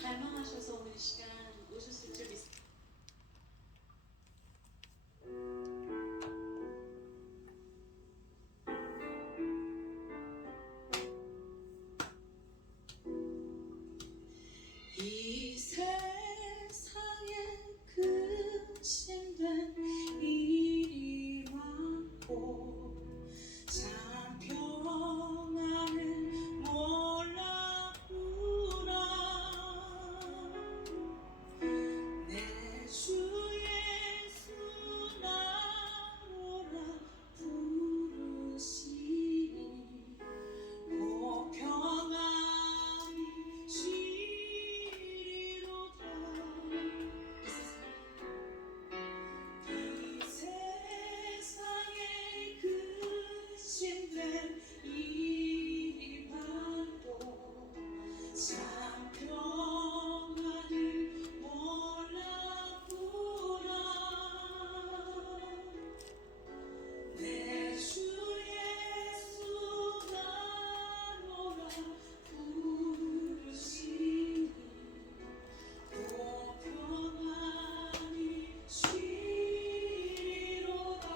갈망하셔서 오늘 이 시간 오셨을 줄 믿습니다. 이 세상에 근심된 일이 많고 참 평안을 몰랐구나. 내 주 예수 나오라 부르시니 곧 평안히 쉬리로다. 이 세상에 근심된 일이 많고 참 평안을 몰랐구나. 내 주 예수 나오라 부르시니 곧 평안히 쉬리로다.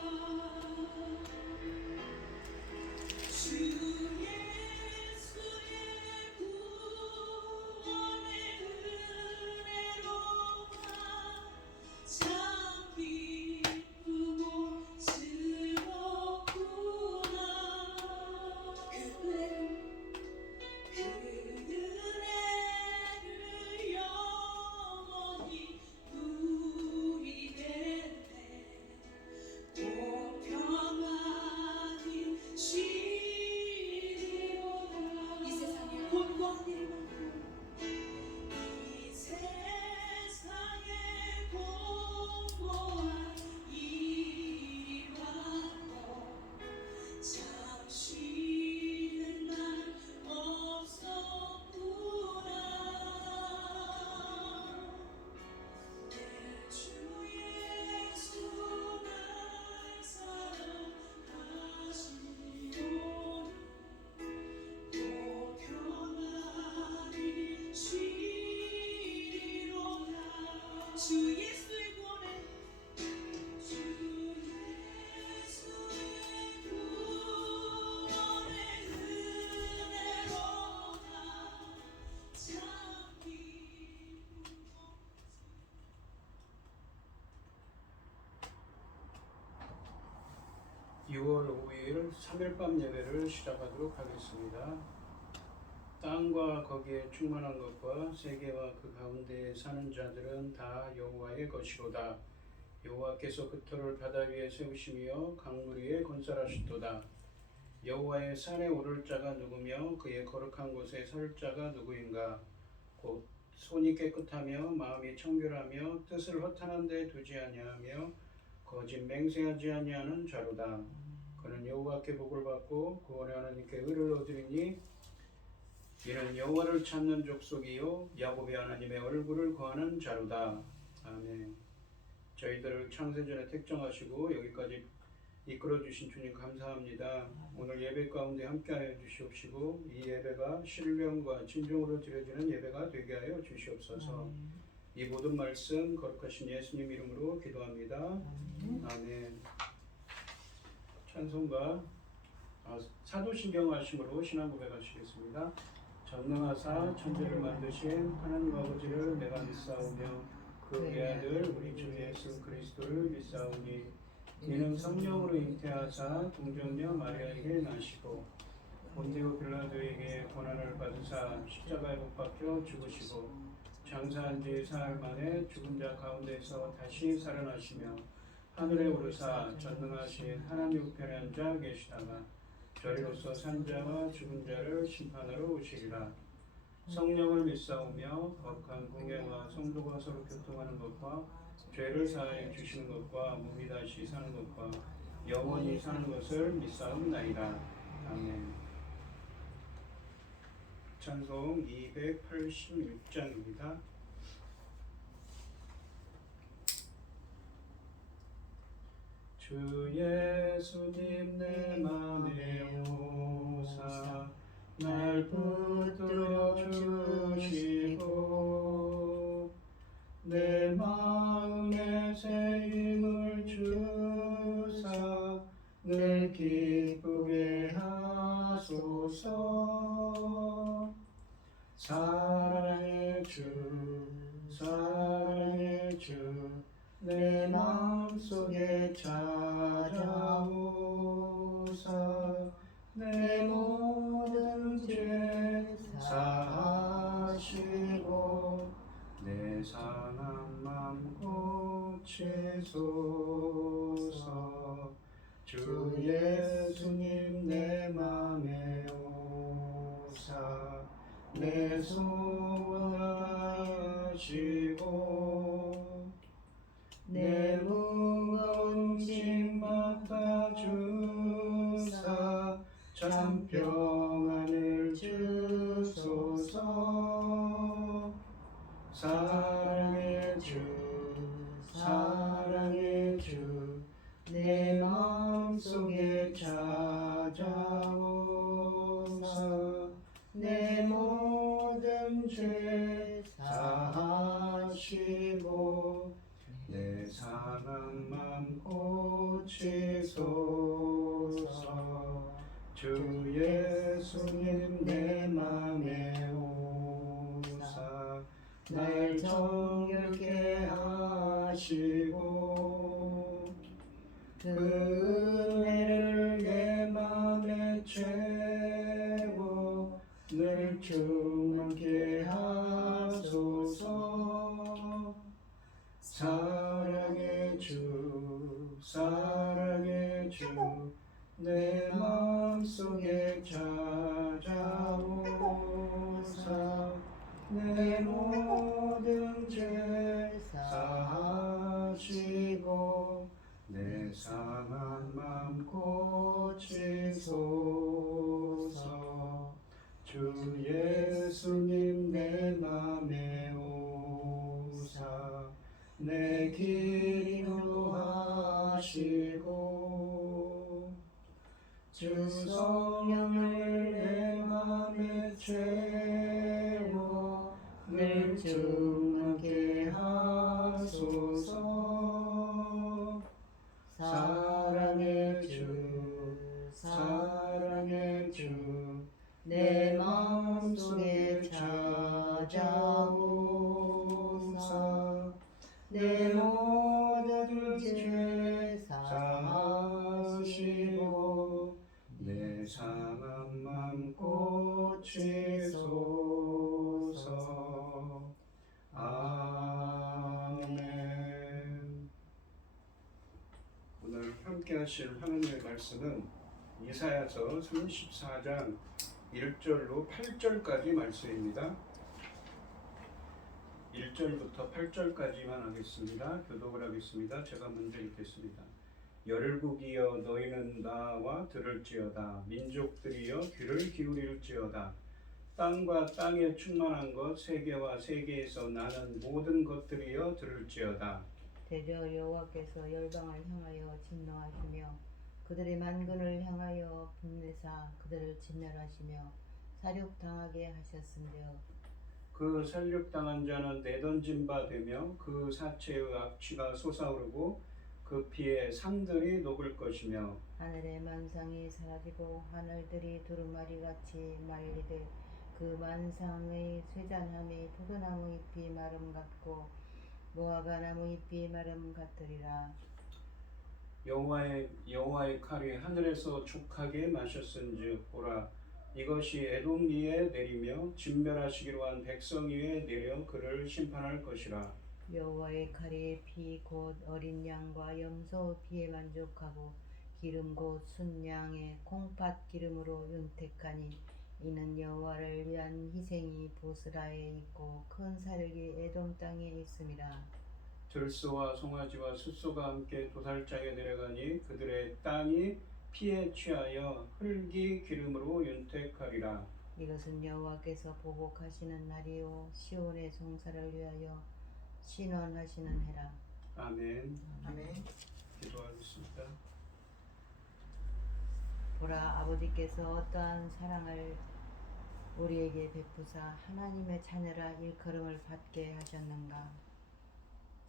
주 예수의 구원의 은혜로가 참 기쁘고 즐겁구나. 그 은혜를 영원히 누리겠네. 곧 평안히 쉬리로다. 이 세상에 곤고한 일이 많고 이 세상에 곤고한 일이 많고 참 쉬는 날 없었구나. 내 주 예수 날 사랑하시오니 곧 평안히 쉬리로다. 주 예수의 구원에 주 예수의 구원의 은혜로다 참 기쁘고. 6월 5일 3일밤 예배를 시작하도록 하겠습니다. 땅과 거기에 충만한 것과 세계와 그 가운데에 사는 자들은 다 여호와의 것이로다. 여호와께서 그 터를 바다 위에 세우시며 강물 위에 건설하셨도다. 여호와의 산에 오를 자가 누구며 그의 거룩한 곳에 설 자가 누구인가? 곧 손이 깨끗하며 마음이 청결하며 뜻을 허탄한 데 두지 아니하며 거짓 맹세하지 아니하는 자로다. 그는 여호와께 복을 받고 구원의 하나님께 의를 얻으리니 이는 여호와를 찾는 족속이요 야곱의 하나님의 얼굴을 구하는 자로다. 아멘. 저희들을 창세전에 택정하시고 여기까지 이끌어주신 주님 감사합니다. 오늘 예배 가운데 함께하여 주시옵시고 이 예배가 신령과 진정으로 드려지는 예배가 되게 하여 주시옵소서. 이 모든 말씀 거룩하신 예수님 이름으로 기도합니다. 아멘. 찬송가 사도신경 하심으로 신앙 고백하시겠습니다. 전능하사 천지를 만드신 하나님 아버지를 내가 믿사오며 그 외아들 우리 주 예수 그리스도를 믿사오니 이는 성령으로 잉태하사 동정녀 마리아에게 나시고 본디오 빌라도에게 고난을 받으사 십자가에 못 박혀 죽으시고 장사한 지 사흘 만에 죽은 자 가운데서 다시 살아나시며 하늘에 오르사 전능하신 하나님 우편에 앉아 계시다가 저리로서 산 자와 죽은 자를 심판하러 오시리라. 성령을 믿사오며 거룩한 공예와 성도가 서로 교통하는 것과 죄를 사하여 주시는 것과 몸이 다시 사는 것과 영원히 사는 것을 믿사옵나이다. 아멘. 찬송 286장입니다. 주 예수님 내 맘에 오사 날 붙들어 주시고 사랑의 주 내 마음속에 찾아오사 내 모든 죄 사하시고 내 상한 맘 고치소서. 주 예수님 내 맘에 오사 내 소원 하시고 내 무거운 짐 맡아주사 참 평안을 주소서. 사랑의 주 사랑의 주 내 마음속에 찾아오사 내 모든 죄 사하시고 내 상한 맘 고치소서. 주 예수님 내 맘에 오사 날 정결케 하시고 그 은혜를 내 맘에 채워 늘 충만케 하소서. 사랑의 주 사랑의 주 내 마음속에 찾아오사 내 모든 죄 사하시고 내 상한 맘 고치소서. 주 예수님 내 맘에 오사 내 길 인도하시고 주 성령을 내 맘에 채워 늘 충만케 하소서. 사랑의 주 사랑의 주 내 마음속에 찾아오사 내 모든 죄 사하시고 내 상한 맘 고치소서. 아멘. 오늘 함께 하실 하나님의 말씀은 이사야서 34장 1절로 8절까지 말씀입니다. 1절부터 8절까지만 하겠습니다. 교독을 하겠습니다. 제가 먼저 읽겠습니다. 열국이여 너희는 나와 들을지어다. 민족들이여 귀를 기울일지어다. 땅과 땅에 충만한 것 세계와 세계에서 나는 모든 것들이여 들을지어다. 대저 여호와께서 열방을 향하여 진노하시며 그들의 만군을 향하여 분내사 그들을 진멸하시며 살육당하게 하셨은즉 그 살육당한 자는 내던진 바 되며 그 사체의 악취가 솟아오르고 그 피에 산들이 녹을 것이며 하늘의 만상이 사라지고 하늘들이 두루마리같이 말리되 그 만상의 쇠잔함이 포도나무 잎이 마름 같고 무화과 나무 잎이 마름 같으리라. 여호와의 칼이 하늘에서 족하게 마셨은즉 보라 이것이 에돔 위에 내리며 진멸하시기로 한 백성 위에 내려 그를 심판할 것이라. 여호와의 칼이 피 곧 어린 양과 염소 피에 만족하고 기름 곧 순양의 콩팥 기름으로 윤택하니 이는 여호와를 위한 희생이 보스라에 있고 큰 사력이 에돔 땅에 있음이라. 들소와 송아지와 숫소가 함께 도살장에 내려가니 그들의 땅이 피에 취하여 흙이 기름으로 윤택하리라. 이것은 여호와께서 보복하시는 날이요 시온의 송사를 위하여 신원하시는 해라. 아멘. 아멘. 기도하겠습니다. 보라 아버지께서 어떠한 사랑을 우리에게 베푸사 하나님의 자녀라 일컬음을 받게 하셨는가.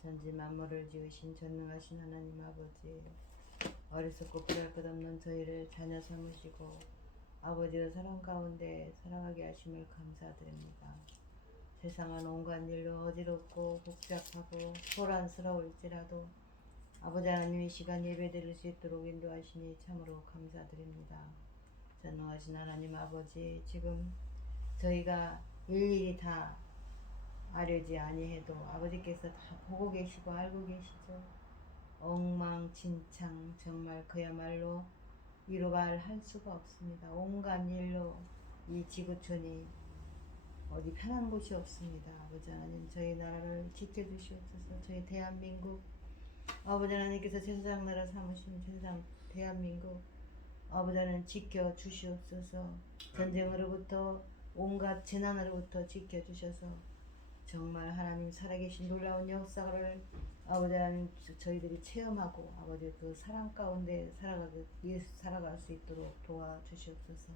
전지 만물을 지으신 전능하신 하나님 아버지, 어리석고 부할 것 없는 저희를 자녀 삼으시고 아버지의 사랑 가운데 살아가게 하심을 감사드립니다. 세상은 온갖 일로 어지럽고 복잡하고 소란스러울지라도 아버지 하나님 이 시간 예배 드릴 수 있도록 인도하시니 참으로 감사드립니다. 전능하신 하나님 아버지, 지금 저희가 일일이 다 아뢰지 아니해도 아버지께서 다 보고 계시고 알고 계시죠. 엉망진창, 정말 그야말로 이루 말할 수가 없습니다. 온갖 일로 이 지구촌이 어디 편한 곳이 없습니다. 아버지 하나님, 저희 나라를 지켜주시옵소서. 저희 대한민국, 아버지 하나님께서 세상 나라 삼으신 세상 대한민국, 아버지 하나님 지켜주시옵소서. 전쟁으로부터 온갖 재난으로부터 지켜주셔서 정말 하나님 살아계신 놀라운 역사를 아버지 하나님 저희들이 체험하고 아버지 그 사랑 가운데 살아갈 수 있도록 도와주시옵소서.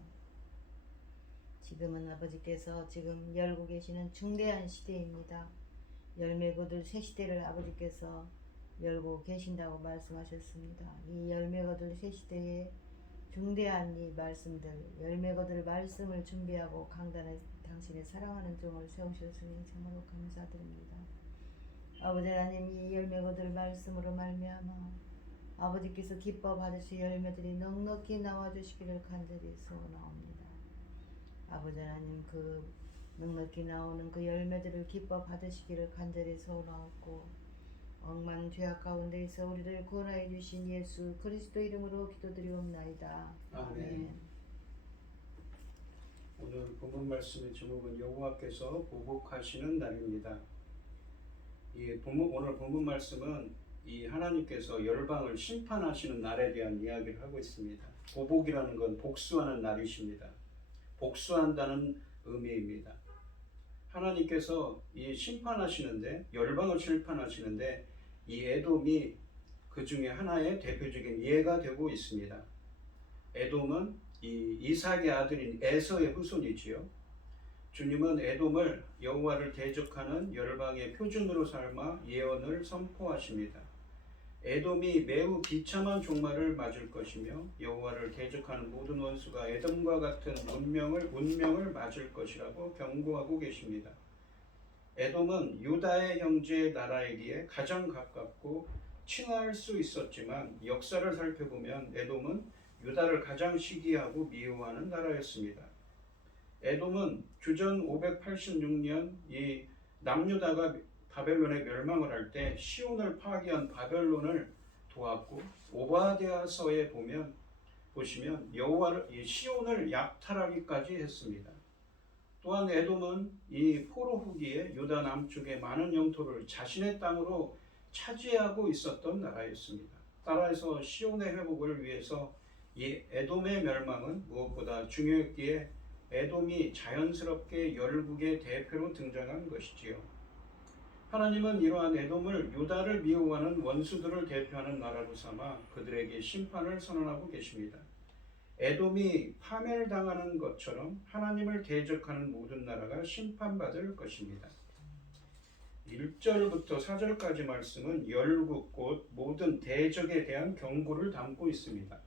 지금은 아버지께서 지금 열고 계시는 중대한 시대입니다. 열매 거둘 새 시대를 아버지께서 열고 계신다고 말씀하셨습니다. 이 열매 거둘 새 시대에 중대한 이 말씀들, 열매 거둘 말씀을 준비하고 강단에 당신의 사랑하는 종을 세우셨으니 참으로 감사드립니다. 아버지 하나님, 이 열매 거둘 말씀으로 말미암아 아버지께서 기뻐 받으실 열매들이 넉넉히 나와주시기를 간절히 소원하옵니다. 아버지 하나님, 그 넉넉히 나오는 그 열매들을 기뻐 받으시기를 간절히 소원하옵고, 억만 죄악 가운데 있어 우리를 구원하여 주신 예수 그리스도 이름으로 기도드리옵나이다. 아멘. 오늘 본문 말씀의 제목은 여호와께서 보복하시는 날입니다. 오늘 본문 말씀은 이 하나님께서 열방을 심판하시는 날에 대한 이야기를 하고 있습니다. 보복이라는 건 복수하는 날이십니다. 복수한다는 의미입니다. 하나님께서 이 심판하시는데, 열방을 심판하시는데 이 에돔이 그 중에 하나의 대표적인 예가 되고 있습니다. 에돔은 이 이삭의 아들인 에서의 후손이지요. 주님은 에돔을 여호와를 대적하는 열방의 표준으로 삼아 예언을 선포하십니다. 에돔이 매우 비참한 종말을 맞을 것이며 여호와를 대적하는 모든 원수가 에돔과 같은 운명을 맞을 것이라고 경고하고 계십니다. 에돔은 유다의 형제 나라이기에 가장 가깝고 친할 수 있었지만 역사를 살펴보면 에돔은 유다를 가장 시기하고 미워하는 나라였습니다. 에돔은 주전 586년 이 남유다가 바벨론에 멸망을 할 때 시온을 파괴한 바벨론을 도왔고, 오바댜서에 보시면 이 시온을 약탈하기까지 했습니다. 또한 에돔은 이 포로 후기에 유다 남쪽의 많은 영토를 자신의 땅으로 차지하고 있었던 나라였습니다. 따라서 시온의 회복을 위해서 이 에돔의 멸망은 무엇보다 중요했기에 에돔이 자연스럽게 열국의 대표로 등장한 것이지요. 하나님은 이러한 에돔을 유다를 미워하는 원수들을 대표하는 나라로 삼아 그들에게 심판을 선언하고 계십니다. 에돔이 파멸당하는 것처럼 하나님을 대적하는 모든 나라가 심판받을 것입니다. 1절부터 4절까지 말씀은 열국 곧 모든 대적에 대한 경고를 담고 있습니다.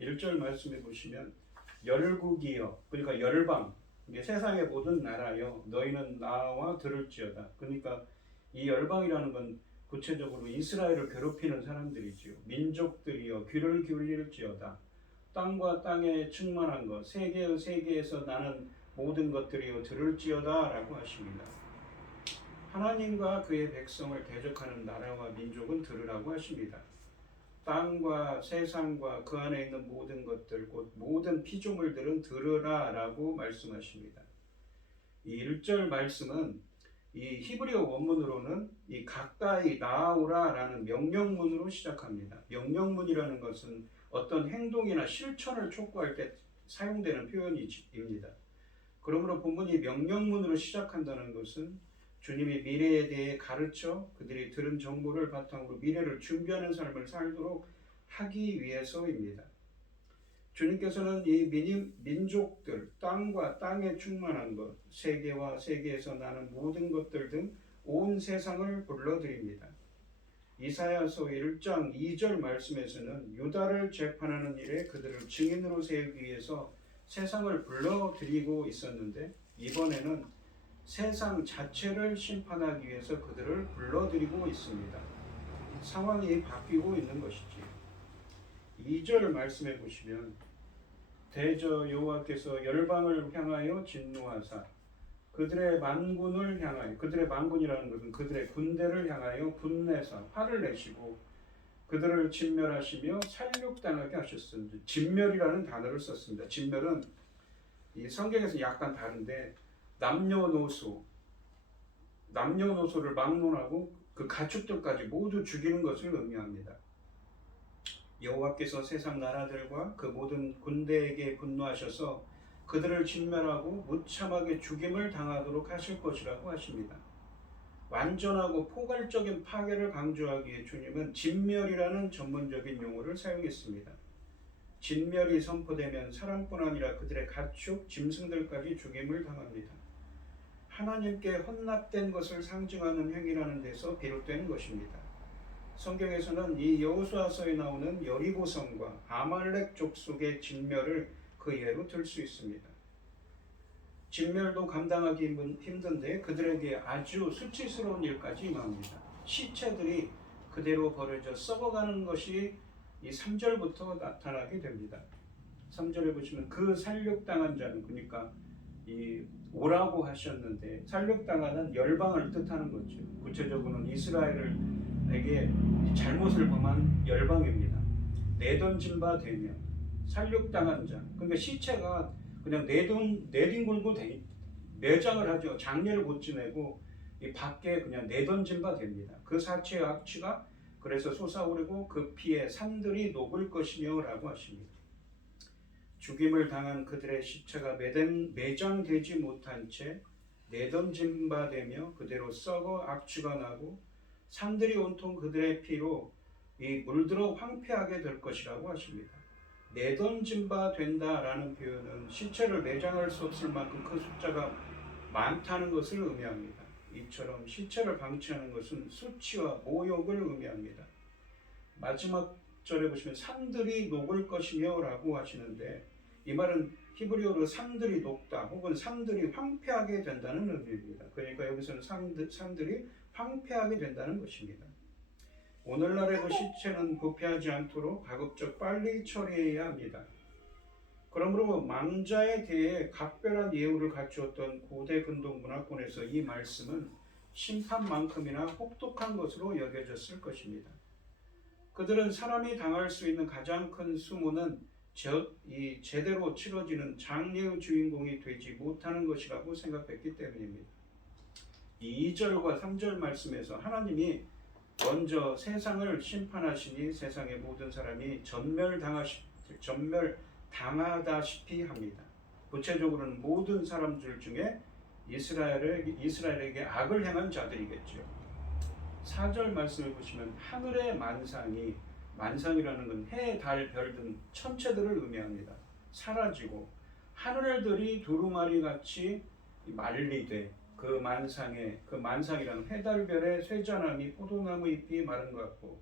1절 말씀해 보시면 열국이여, 그러니까 열방, 세상의 모든 나라여, 너희는 나와 들을지어다. 그러니까 이 열방이라는 건 구체적으로 이스라엘을 괴롭히는 사람들이지요. 민족들이여 귀를 기울일지어다. 땅과 땅에 충만한 것, 세계에서 나는 모든 것들이여 들을지어다 라고 하십니다. 하나님과 그의 백성을 대적하는 나라와 민족은 들으라고 하십니다. 땅과 세상과 그 안에 있는 모든 것들, 곧 모든 피조물들은 들으라 라고 말씀하십니다. 이 1절 말씀은 이 히브리어 원문으로는 이 가까이 나아오라 라는 명령문으로 시작합니다. 명령문이라는 것은 어떤 행동이나 실천을 촉구할 때 사용되는 표현입니다. 그러므로 본문이 명령문으로 시작한다는 것은 주님이 미래에 대해 가르쳐 그들이 들은 정보를 바탕으로 미래를 준비하는 삶을 살도록 하기 위해서입니다. 주님께서는 이 민족들, 땅과 땅에 충만한 것, 세계와 세계에서 나는 모든 것들 등 온 세상을 불러드립니다. 이사야서 1장 2절 말씀에서는 유다를 재판하는 일에 그들을 증인으로 세우기 위해서 세상을 불러들이고 있었는데, 이번에는 세상 자체를 심판하기 위해서 그들을 불러들이고 있습니다. 상황이 바뀌고 있는 것이지. 2절 말씀해 보시면 대저 여호와께서 열방을 향하여 진노하사 그들의 만군을 향하여, 그들의 만군이라는 것은 그들의 군대를 향하여 분내사 화를 내시고 그들을 진멸하시며 살육당하게 하셨습니다. 진멸이라는 단어를 썼습니다. 진멸은 이 성경에서 약간 다른데 남녀노소를 막론하고 그 가축들까지 모두 죽이는 것을 의미합니다. 여호와께서 세상 나라들과 그 모든 군대에게 분노하셔서 그들을 진멸하고 무참하게 죽임을 당하도록 하실 것이라고 하십니다. 완전하고 포괄적인 파괴를 강조하기 위해 주님은 진멸이라는 전문적인 용어를 사용했습니다. 진멸이 선포되면 사람뿐 아니라 그들의 가축, 짐승들까지 죽임을 당합니다. 하나님께 헌납된 것을 상징하는 행위라는 데서 비롯되는 것입니다. 성경에서는 이 여호수아서에 나오는 여리고성과 아말렉 족속의 진멸을 그 예로 들 수 있습니다. 진멸도 감당하기 힘든데 그들에게 아주 수치스러운 일까지 임합니다. 시체들이 그대로 버려져 썩어가는 것이 이 3절부터 나타나게 됩니다. 3절에 보시면 그 살육당한 자는, 그러니까 이 오라고 하셨는데 살육당하는 열방을 뜻하는 거죠. 구체적으로는 이스라엘에게 잘못을 범한 열방입니다. 내던진 바 되며 살육당한 자, 그러니까 시체가 그냥 내뒹굴고 매장을 하죠. 장례를 못 지내고 이 밖에 그냥 내던진 바 됩니다. 그 사체의 악취가 그래서 솟아오르고 그 피에 산들이 녹을 것이며 라고 하십니다. 죽임을 당한 그들의 시체가 매장되지 못한 채 내던진 바 되며 그대로 썩어 악취가 나고 산들이 온통 그들의 피로 이 물들어 황폐하게 될 것이라고 하십니다. 내던진 바 된다라는 표현은 시체를 매장할 수 없을 만큼 그 숫자가 많다는 것을 의미합니다. 이처럼 시체를 방치하는 것은 수치와 모욕을 의미합니다. 마지막 절에 보시면 산들이 녹을 것이며 라고 하시는데 이 말은 히브리어로 산들이 녹다 혹은 산들이 황폐하게 된다는 의미입니다. 그러니까 여기서는 산들이 황폐하게 된다는 것입니다. 오늘날에도 시체는 부패하지 않도록 가급적 빨리 처리해야 합니다. 그러므로 망자에 대해 각별한 예우를 갖추었던 고대 근동 문화권에서 이 말씀은 심판만큼이나 혹독한 것으로 여겨졌을 것입니다. 그들은 사람이 당할 수 있는 가장 큰 수모는 이 제대로 치러지는 장례의 주인공이 되지 못하는 것이라고 생각했기 때문입니다. 이 2절과 3절 말씀에서 하나님이 먼저 세상을 심판하시니 세상의 모든 사람이 전멸당하다시피 합니다. 구체적으로는 모든 사람들 중에 이스라엘에게 악을 행한 자들이겠죠. 4절 말씀을 보시면 하늘의 만상이라는 건 해, 달, 별 등 천체들을 의미합니다. 사라지고 하늘들이 두루마리 같이 말리되 그 만상이라는 해달별의 쇠자나무 포도나무 잎이 마른 것 같고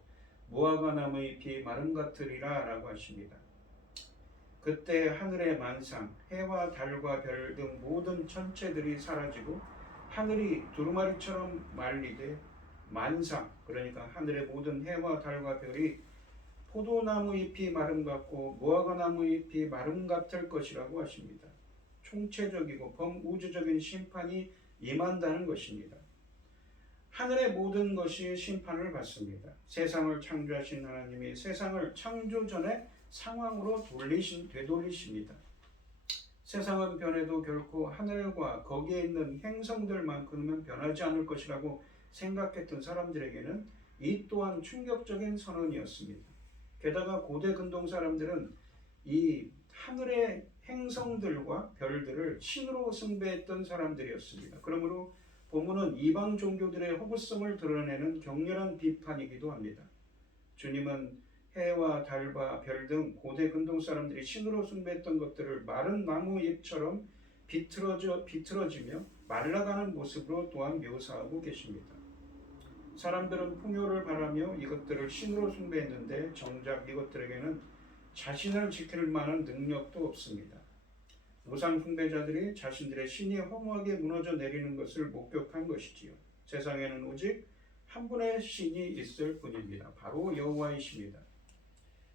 무화과나무 잎이 마른 것 같으리라 라고 하십니다. 그때 하늘의 만상, 해와 달과 별 등 모든 천체들이 사라지고 하늘이 두루마리처럼 말리되 만상, 그러니까 하늘의 모든 해와 달과 별이 포도나무 잎이 마름 같고 무화과나무 잎이 마름 같을 것이라고 하십니다. 총체적이고 범우주적인 심판이 임한다는 것입니다. 하늘의 모든 것이 심판을 받습니다. 세상을 창조하신 하나님이 세상을 창조 전에 상황으로 되돌리십니다. 세상은 변해도 결코 하늘과 거기에 있는 행성들만큼은 변하지 않을 것이라고 생각했던 사람들에게는 이 또한 충격적인 선언이었습니다. 게다가 고대 근동 사람들은 이 하늘의 행성들과 별들을 신으로 숭배했던 사람들이었습니다. 그러므로 본문은 이방 종교들의 허구성을 드러내는 격렬한 비판이기도 합니다. 주님은 해와 달과 별 등 고대 근동 사람들이 신으로 숭배했던 것들을 마른 나무 잎처럼 비틀어지며 말라가는 모습으로 또한 묘사하고 계십니다. 사람들은 풍요를 바라며 이것들을 신으로 숭배했는데 정작 이것들에게는 자신을 지킬 만한 능력도 없습니다. 우상 숭배자들이 자신들의 신이 허무하게 무너져 내리는 것을 목격한 것이지요. 세상에는 오직 한 분의 신이 있을 뿐입니다. 바로 여호와이십니다.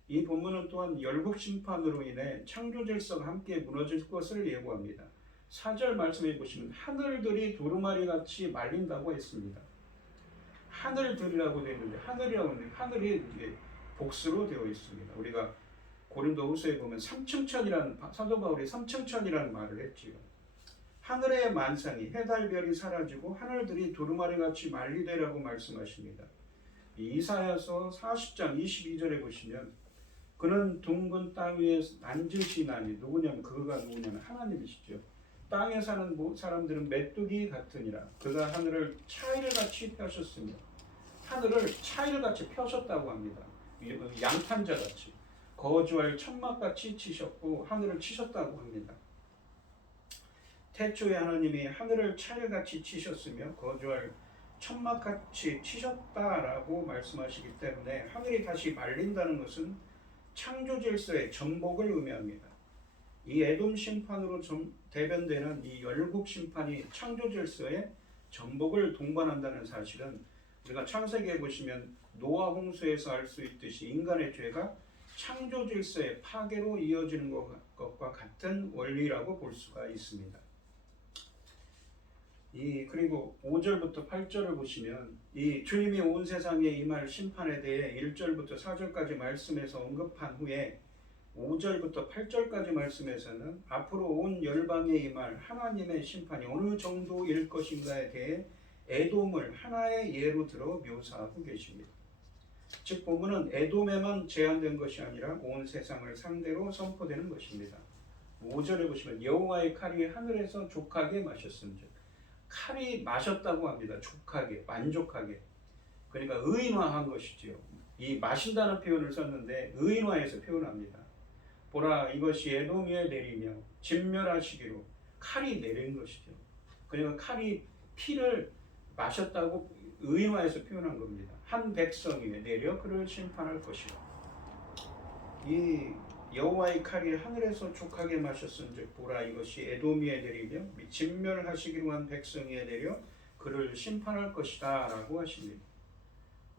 이 본문은 또한 열국 심판으로 인해 창조 질서가 함께 무너질 것을 예고합니다. 4절 말씀해 보시면 하늘들이 두루마리 같이 말린다고 했습니다. 하늘들이라고 되어 있는데 하늘이라고 하는데 하늘이 복수로 되어 있습니다. 우리가 고린도후서에 보면 삼층천이라는 사도 바울이 삼층천이라는 말을 했지요. 하늘의 만상이 해달별이 사라지고 하늘들이 두루마리 같이 말리되라고 말씀하십니다. 이사야서 40장 22절에 보시면 그는 둥근 땅 위에 앉으시나니 누구냐면 그가 누구냐면 하나님이시죠. 땅에 사는 사람들은 메뚜기 같으니라. 그가 하늘을 차일같이 펴셨으며 하늘을 차일같이 펴셨다고 합니다. 양탄자같이 거주할 천막같이 치셨고 하늘을 치셨다고 합니다. 태초에 하나님이 하늘을 차일같이 치셨으며 거주할 천막같이 치셨다라고 말씀하시기 때문에 하늘이 다시 말린다는 것은 창조 질서의 전복을 의미합니다. 이 에돔 심판으로 대변되는 이 열국 심판이 창조 질서의 전복을 동반한다는 사실은 우리가 창세기에 보시면 노아 홍수에서 알 수 있듯이 인간의 죄가 창조 질서의 파괴로 이어지는 것과 같은 원리라고 볼 수가 있습니다. 그리고 5절부터 8절을 보시면 이 주님이 온 세상에 임할 심판에 대해 1절부터 4절까지 말씀에서 언급한 후에 5절부터 8절까지 말씀에서는 앞으로 온 열방에 임할 하나님의 심판이 어느 정도일 것인가에 대해 에돔을 하나의 예로 들어 묘사하고 계십니다. 즉 본문은 에돔에만 제한된 것이 아니라 온 세상을 상대로 선포되는 것입니다. 5절에 보시면 여호와의 칼이 하늘에서 족하게 마셨음즉 칼이 마셨다고 합니다. 족하게, 만족하게. 그러니까 의인화한 것이지요. 이 마신다는 표현을 썼는데 의인화해서 표현합니다. 보라 이것이 에돔 위에 내리며 진멸하시기로 칼이 내린 것이죠. 그러니까 칼이 피를 마셨다고 의인화해서 표현한 겁니다. 한 백성 위에 내려 그를 심판할 것이라. 이 여호와의 칼이 하늘에서 족하게 마셨은즉 보라 이것이 에돔 위에 내리며 진멸하시기로 한 백성 위에 내려 그를 심판할 것이다 라고 하십니다.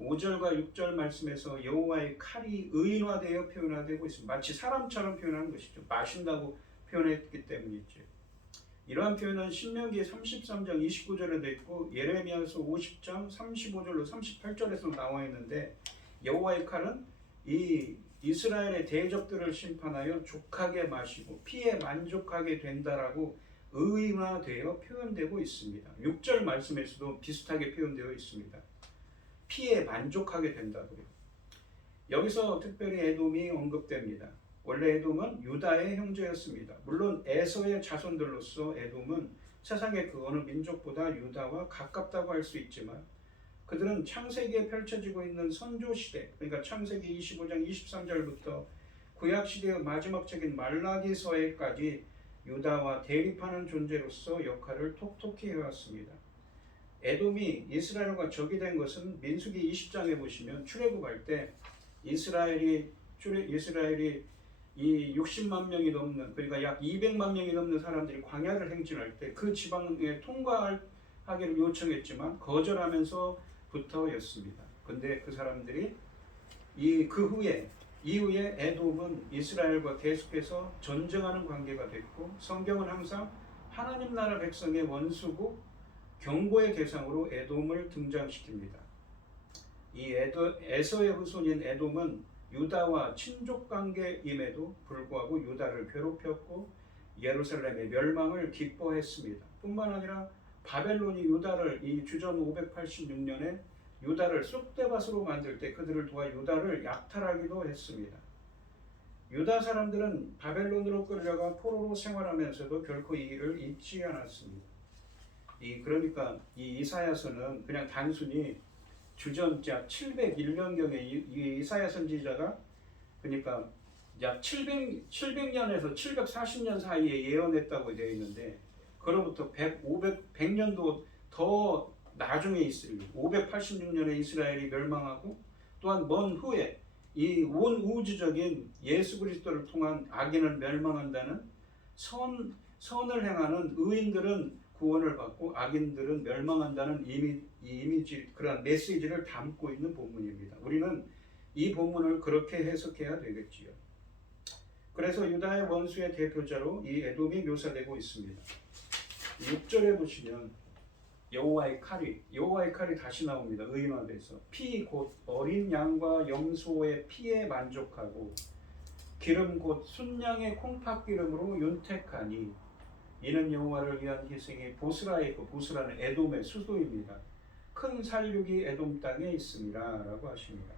5절과 6절 말씀에서 여호와의 칼이 의인화되어 표현되고 있습니다. 마치 사람처럼 표현한 것이죠. 마신다고 표현했기 때문이죠. 이러한 표현은 신명기 33장 29절에도 있고 예레미야서 50장 35절로 38절에서 나와 있는데 여호와의 칼은 이 이스라엘의 대적들을 심판하여 족하게 마시고 피에 만족하게 된다라고 의인화되어 표현되고 있습니다. 6절 말씀에서도 비슷하게 표현되어 있습니다. 피에 만족하게 된다고요. 여기서 특별히 에돔이 언급됩니다. 원래 에돔은 유다의 형제였습니다. 물론 에서의 자손들로서 에돔은 세상의 그 어느 민족보다 유다와 가깝다고 할 수 있지만 그들은 창세기에 펼쳐지고 있는 선조시대, 그러니까 창세기 25장 23절부터 구약시대의 마지막 책인 말라기서에까지 유다와 대립하는 존재로서 역할을 톡톡히 해왔습니다. 에돔이 이스라엘과 적이 된 것은 민수기 20장에 보시면 출애굽할 때 이스라엘이 이 60만 명이 넘는, 그러니까 약 200만 명이 넘는 사람들이 광야를 행진할 때 그 지방에 통과하기를 요청했지만 거절하면서부터였습니다. 근데 그 사람들이 이후에 에돔은 이스라엘과 계속해서 전쟁하는 관계가 됐고 성경은 항상 하나님 나라 백성의 원수고 경고의 대상으로 에돔을 등장시킵니다. 이 에서의 후손인 에돔은 유다와 친족 관계임에도 불구하고 유다를 괴롭혔고 예루살렘의 멸망을 기뻐했습니다. 뿐만 아니라 바벨론이 유다를 이 주전 586년에 유다를 쑥대밭으로 만들 때 그들을 도와 유다를 약탈하기도 했습니다. 유다 사람들은 바벨론으로 끌려가 포로로 생활하면서도 결코 이 일을 잊지 않았습니다. 그러니까 이 이사야서는 그냥 단순히 주전 약 701년경에 이 이사야 선지자가 그러니까 약 700년에서 740년 사이에 예언했다고 되어 있는데 그로부터 100년도 더 나중에 있을 586년에 이스라엘이 멸망하고 또한 먼 후에 이 온 우주적인 예수 그리스도를 통한 악인을 멸망한다는 선을 행하는 의인들은 구원을 받고 악인들은 멸망한다는 이미지, 그런 메시지를 담고 있는 본문입니다. 우리는 이 본문을 그렇게 해석해야 되겠지요. 그래서 유다의 원수의 대표자로 이 에돔이 묘사되고 있습니다. 6절에 보시면 여호와의 칼이 다시 나옵니다. 의인화돼서 피 곧 어린 양과 염소의 피에 만족하고 기름 곧 순양의 콩팥 기름으로 윤택하니 이는 여호와를 위한 희생이 보스라에 있고, 보스라는 에돔의 수도입니다. 큰 살육이 에돔 땅에 있습니다 라고 하십니다.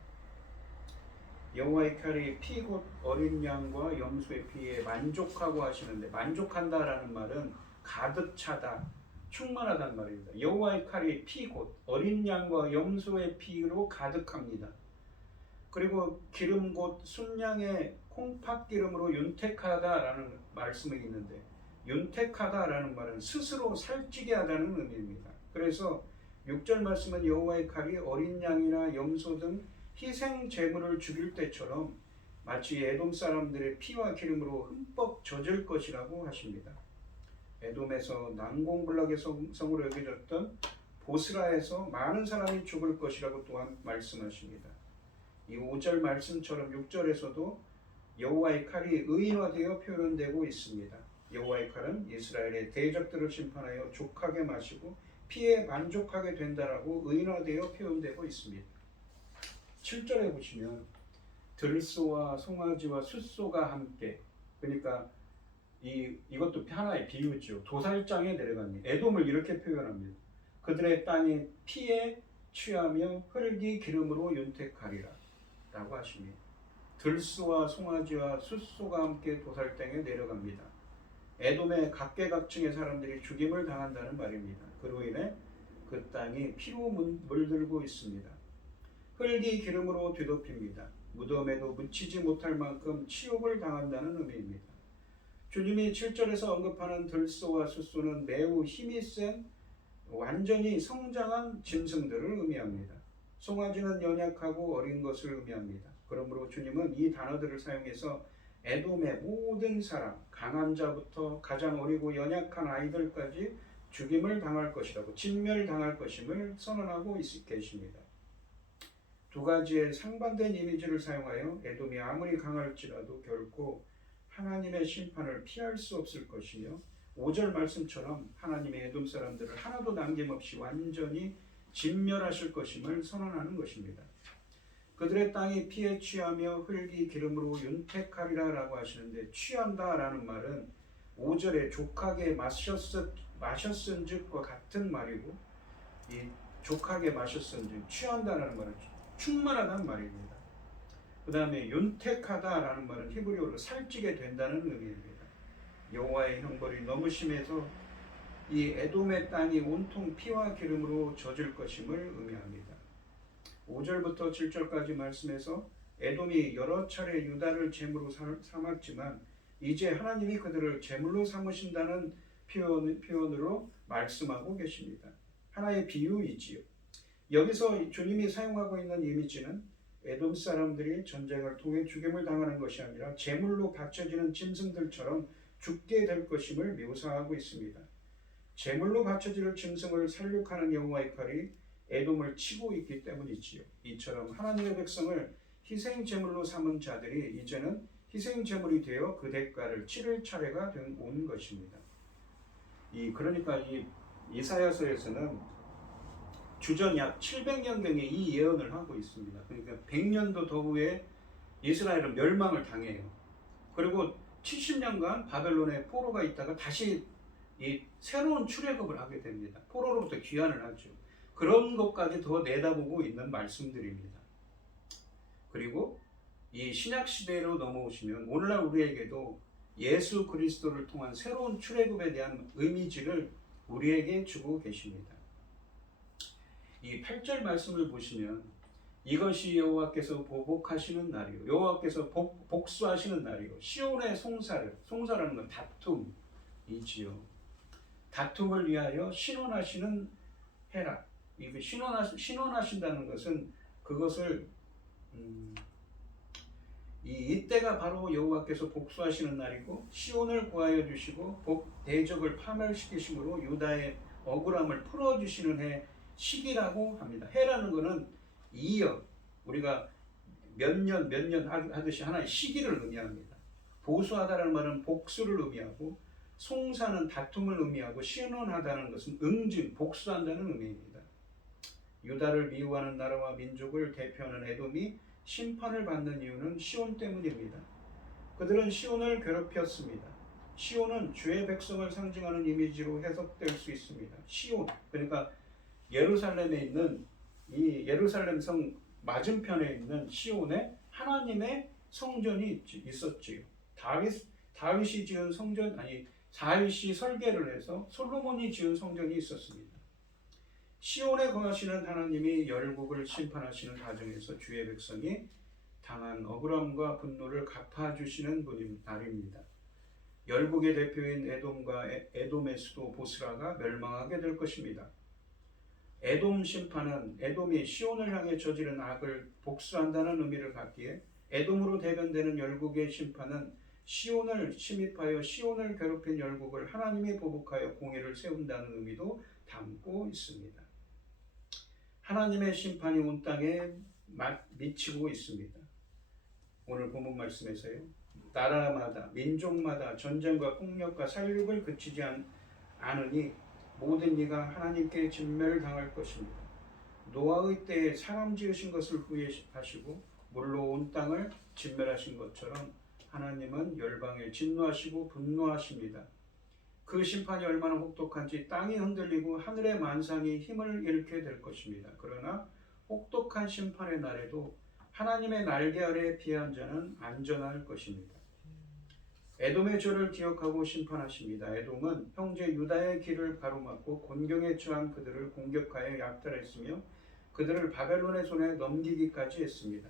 여호와의 칼이 피 곧 어린 양과 염소의 피에 만족하고 하시는데, 만족한다라는 말은 가득 차다, 충만하다는 말입니다. 여호와의 칼이 피 곧 어린 양과 염소의 피로 가득합니다. 그리고 기름 곧 순양의 콩팥 기름으로 윤택하다라는 말씀이 있는데, 윤택하다라는 말은 스스로 살찌게 하다는 의미입니다. 그래서 6절 말씀은 여호와의 칼이 어린 양이나 염소 등 희생 제물을 죽일 때처럼 마치 에돔 사람들의 피와 기름으로 흠뻑 젖을 것이라고 하십니다. 에돔에서 난공불락의 성으로 여겨졌던 보스라에서 많은 사람이 죽을 것이라고 또한 말씀하십니다. 이 5절 말씀처럼 6절에서도 여호와의 칼이 의인화되어 표현되고 있습니다. 여호와의 칼은 이스라엘의 대적들을 심판하여 족하게 마시고 피에 만족하게 된다라고 의인화되어 표현되고 있습니다. 7절에 보시면 들소와 송아지와 숫소가 함께, 그러니까 이것도 하나의 비유죠. 도살장에 내려갑니다. 에돔을 이렇게 표현합니다. 그들의 땅이 피에 취하며 흙이 기름으로 윤택하리라 라고 하십니다. 들소와 송아지와 숫소가 함께 도살장에 내려갑니다. 에돔의 각계각층의 사람들이 죽임을 당한다는 말입니다. 그로 인해 그 땅이 피로 물들고 있습니다. 흙이 기름으로 뒤덮입니다. 무덤에도 묻히지 못할 만큼 치욕을 당한다는 의미입니다. 주님이 7절에서 언급하는 들소와 숫소는 매우 힘이 센 완전히 성장한 짐승들을 의미합니다. 송아지는 연약하고 어린 것을 의미합니다. 그러므로 주님은 이 단어들을 사용해서 에돔의 모든 사람, 강한 자부터 가장 어리고 연약한 아이들까지 죽임을 당할 것이라고, 진멸당할 것임을 선언하고 계십니다. 두 가지의 상반된 이미지를 사용하여 에돔이 아무리 강할지라도 결코 하나님의 심판을 피할 수 없을 것이며, 5절 말씀처럼 하나님의 에돔 사람들을 하나도 남김없이 완전히 진멸하실 것임을 선언하는 것입니다. 그들의 땅이 피에 취하며 흙이 기름으로 윤택하리라 라고 하시는데, 취한다 라는 말은 5절에 족하게 마셨은즉과 같은 말이고, 이 족하게 마셨은즉, 취한다라는 말은 충만하다는 말입니다. 그 다음에 윤택하다라는 말은 히브리어로 살찌게 된다는 의미입니다. 여호와의 형벌이 너무 심해서 이 에돔의 땅이 온통 피와 기름으로 젖을 것임을 의미합니다. 5절부터 7절까지 말씀에서 에돔이 여러 차례 유다를 제물로 삼았지만 이제 하나님이 그들을 제물로 삼으신다는 표현으로 말씀하고 계십니다. 하나의 비유이지요. 여기서 주님이 사용하고 있는 이미지는 에돔 사람들이 전쟁을 통해 죽임을 당하는 것이 아니라 제물로 바쳐지는 짐승들처럼 죽게 될 것임을 묘사하고 있습니다. 제물로 바쳐질 짐승을 살육하는 여호와의 칼이 에돔을 치고 있기 때문이지요. 이처럼 하나님의 백성을 희생 제물로 삼은 자들이 이제는 희생 제물이 되어 그 대가를 치를 차례가 온 것입니다. 그러니까 이 이사야서에서는 주전 약 700년경에 이 예언을 하고 있습니다. 그러니까 100년도 더 후에 이스라엘은 멸망을 당해요. 그리고 70년간 바벨론에 포로가 있다가 다시 이 새로운 출애굽을 하게 됩니다. 포로로부터 귀환을 하죠. 그런 것까지 더 내다보고 있는 말씀들입니다. 그리고 이 신약 시대로 넘어오시면 오늘날 우리에게도 예수 그리스도를 통한 새로운 출애굽에 대한 이미지를 우리에게 주고 계십니다. 이 8절 말씀을 보시면 이것이 여호와께서 보복하시는 날이요, 여호와께서 복수하시는 날이요, 시온의 송사라는 건 다툼이지요. 다툼을 위하여 신원하시는 해라. 신원하신다는 것은 그것을 이때가 바로 여호와께서 복수하시는 날이고 시온을 구하여 주시고 대적을 파멸시키심으로 유다의 억울함을 풀어주시는 해 시기라고 합니다. 해라는 것은 이역, 우리가 몇 년 하듯이 하나의 시기를 의미합니다. 보수하다라는 말은 복수를 의미하고, 송사는 다툼을 의미하고, 신원하다는 것은 응징, 복수한다는 의미입니다. 유다를 미워하는 나라와 민족을 대표하는 에돔이 심판을 받는 이유는 시온 때문입니다. 그들은 시온을 괴롭혔습니다. 시온은 주의 백성을 상징하는 이미지로 해석될 수 있습니다. 시온, 그러니까 예루살렘에 있는 이 예루살렘 성 맞은편에 있는 시온에 하나님의 성전이 있었지요. 다윗이 지은 성전, 다윗이 설계를 해서 솔로몬이 지은 성전이 있었습니다. 시온에 거하시는 하나님이 열국을 심판하시는 과정에서 주의 백성이 당한 억울함과 분노를 갚아주시는 날입니다. 열국의 대표인 에돔과 에돔의 수도 보스라가 멸망하게 될 것입니다. 에돔 심판은 에돔이 시온을 향해 저지른 악을 복수한다는 의미를 갖기에, 에돔으로 대변되는 열국의 심판은 시온을 침입하여 시온을 괴롭힌 열국을 하나님이 보복하여 공의를 세운다는 의미도 담고 있습니다. 하나님의 심판이 온 땅에 미치고 있습니다. 오늘 본문 말씀에서요, 나라마다 민족마다 전쟁과 폭력과 살육을 그치지 않으니 모든 이가 하나님께 진멸당할 것입니다. 노아의 때에 사람 지으신 것을 후회하시고 물로 온 땅을 진멸하신 것처럼 하나님은 열방에 진노하시고 분노하십니다. 그 심판이 얼마나 혹독한지 땅이 흔들리고 하늘의 만상이 힘을 잃게 될 것입니다. 그러나 혹독한 심판의 날에도 하나님의 날개 아래 피한 자는 안전할 것입니다. 에돔의 죄를 기억하고 심판하십니다. 에돔은 형제 유다의 길을 가로막고 곤경에 처한 그들을 공격하여 약탈했으며 그들을 바벨론의 손에 넘기기까지 했습니다.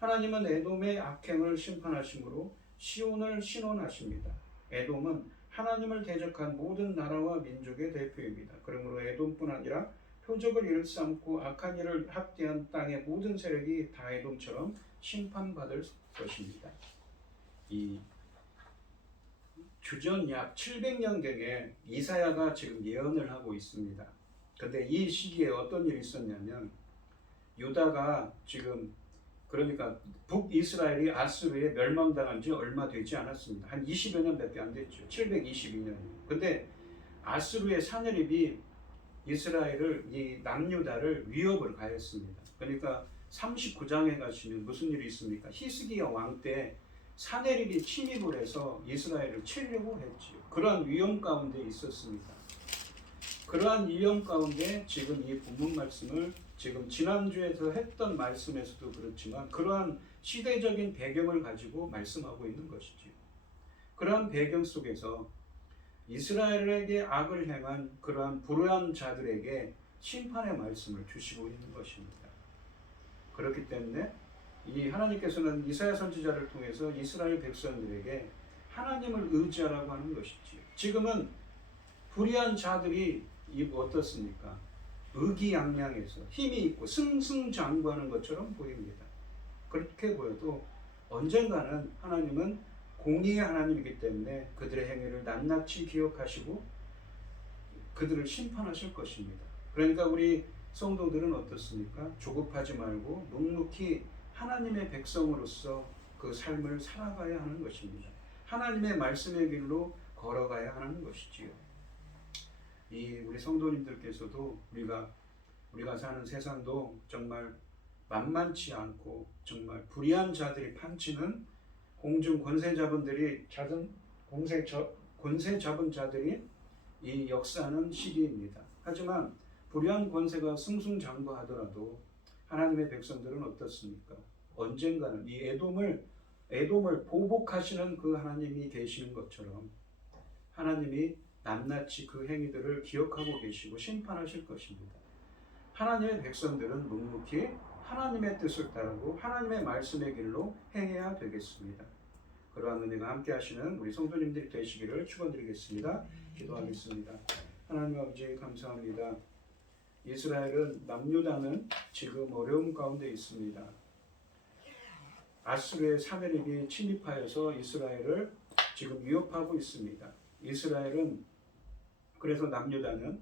하나님은 에돔의 악행을 심판하심으로 시온을 신원하십니다. 에돔은 하나님을 대적한 모든 나라와 민족의 대표입니다. 그러므로 에돔뿐 아니라 표적을 일삼고 악한 일을 합대한 땅의 모든 세력이 다 에돔처럼 심판받을 것입니다. 이 주전 약 700년경에 이사야가 지금 예언을 하고 있습니다. 그런데 이 시기에 어떤 일이 있었냐면, 유다가 지금, 그러니까 북이스라엘이 아수르에 멸망당한 지 얼마 되지 않았습니다. 한 20여 년밖에 안 됐죠. 722년이에요. 근데 아수르의 사내립이 이스라엘을, 이 남유다를 위협을 가했습니다. 그러니까 39장에 가시면 무슨 일이 있습니까? 히스기야 왕 때 사내립이 침입을 해서 이스라엘을 치려고 했지요. 그러한 위험 가운데 있었습니다. 그러한 위험 가운데 지금 이 본문 말씀을, 지금 지난주에서 했던 말씀에서도 그렇지만 그러한 시대적인 배경을 가지고 말씀하고 있는 것이지요. 그러한 배경 속에서 이스라엘에게 악을 행한 그러한 불의한 자들에게 심판의 말씀을 주시고 있는 것입니다. 그렇기 때문에 이 하나님께서는 이사야 선지자를 통해서 이스라엘 백성들에게 하나님을 의지하라고 하는 것이지요. 지금은 불의한 자들이 어떻습니까? 의기양양해서 힘이 있고 승승장구하는 것처럼 보입니다. 그렇게 보여도 언젠가는 하나님은 공의의 하나님이기 때문에 그들의 행위를 낱낱이 기억하시고 그들을 심판하실 것입니다. 그러니까 우리 성도들은 어떻습니까? 조급하지 말고 묵묵히 하나님의 백성으로서 그 삶을 살아가야 하는 것입니다. 하나님의 말씀의 길로 걸어가야 하는 것이지요. 우리 성도님들께서도 우리가 사는 세상도 정말 만만치 않고 정말 불의한 자들이 판치는 공중 권세 잡은 자들이 이 역사하는 시기입니다. 하지만 불의한 권세가 승승장구하더라도 하나님의 백성들은 어떻습니까? 언젠가는 이 에돔을 보복하시는 그 하나님이 계시는 것처럼 하나님이 낱낱이 그 행위들을 기억하고 계시고 심판하실 것입니다. 하나님의 백성들은 묵묵히 하나님의 뜻을 따르고 하나님의 말씀의 길로 행해야 되겠습니다. 그러한 은혜가 함께 하시는 우리 성도님들이 되시기를 축원드리겠습니다. 기도하겠습니다. 하나님 아버지 감사합니다. 이스라엘은 남유다는 지금 어려움 가운데 있습니다. 아수르의 사내립이 침입하여서 이스라엘을 지금 위협하고 있습니다. 이스라엘은 그래서 남유다는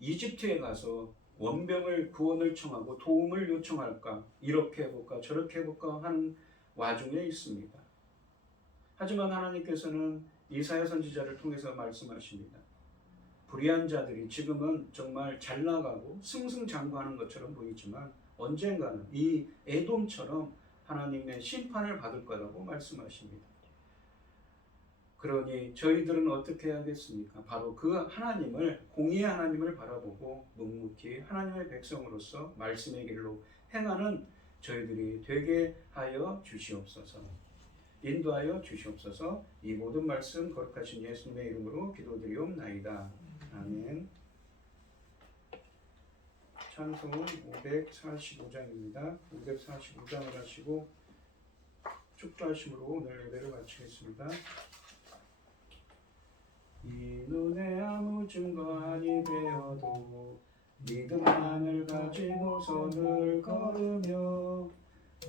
이집트에 가서 원병을 구원을 청하고 도움을 요청할까, 이렇게 해볼까 저렇게 해볼까 하는 와중에 있습니다. 하지만 하나님께서는 이사야 선지자를 통해서 말씀하십니다. 불의한 자들이 지금은 정말 잘 나가고 승승장구하는 것처럼 보이지만 언젠가는 이 에돔처럼 하나님의 심판을 받을 거라고 말씀하십니다. 그러니 저희들은 어떻게 해야겠습니까? 바로 그 하나님을, 공의의 하나님을 바라보고 묵묵히 하나님의 백성으로서 말씀의 길로 행하는 저희들이 되게 하여 주시옵소서. 인도하여 주시옵소서. 이 모든 말씀 거룩하신 예수님의 이름으로 기도드리옵나이다. 아멘. 찬송 545장입니다. 545장을 하시고 축도하심으로 오늘 예배를 마치겠습니다. 이 눈에 아무 증거 아니 되어도 믿음만을 가지고 손을 걸으며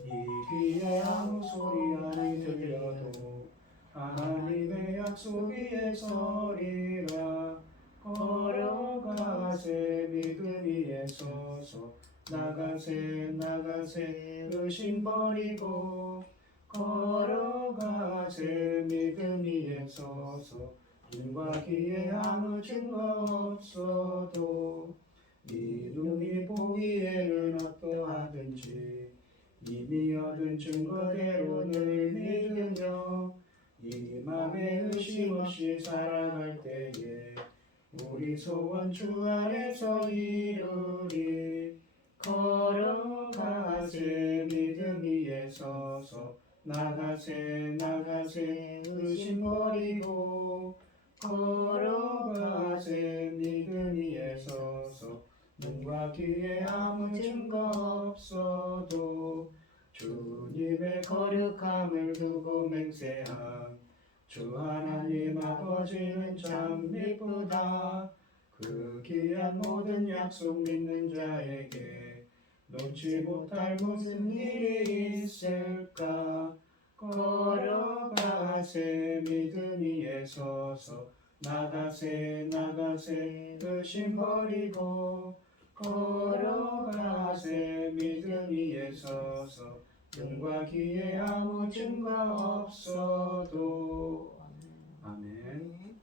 이 귀에 아무 소리 아니 들려도 하나님의 약속 위에 서리라. 걸어가세 믿음 위에 서서 나가세 의심 버리고 걸어가세 믿음 위에 서서 눈과 귀에 아무 증거 없어도 네 눈이 보기에는 어떠하든지 이미 얻은 증거대로 늘 믿으며 이 맘에 의심 없이 살아갈 때에 우리 소원 주 안에서 이루리. 걸어가세 믿음 위에 서서 나가세 의심 버리고 걸어가세 믿음 위에 서서 눈과 귀에 아무 증거 없어도 주님의 거룩함을 두고 맹세함. 주 하나님 아버지는 참 미쁘다. 그 귀한 모든 약속 믿는 자에게 놓지 못할 무슨 일이 있을까. 걸어가세 믿음 위에 서서 나가세 의심 버리고 걸어가세 믿음 위에 서서 눈과 귀에 아무 증거 없어도. 아멘.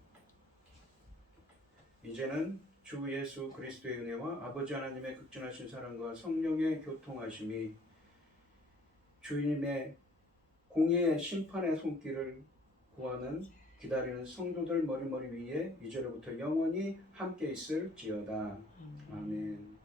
이제는 주 예수 그리스도의 은혜와 아버지 하나님의 극진하신 사랑과 성령의 교통하심이 주님의 공의의 심판의 손길을 구하는 기다리는 성도들 머리머리 위에 이제로부터 영원히 함께 있을지어다. 아멘.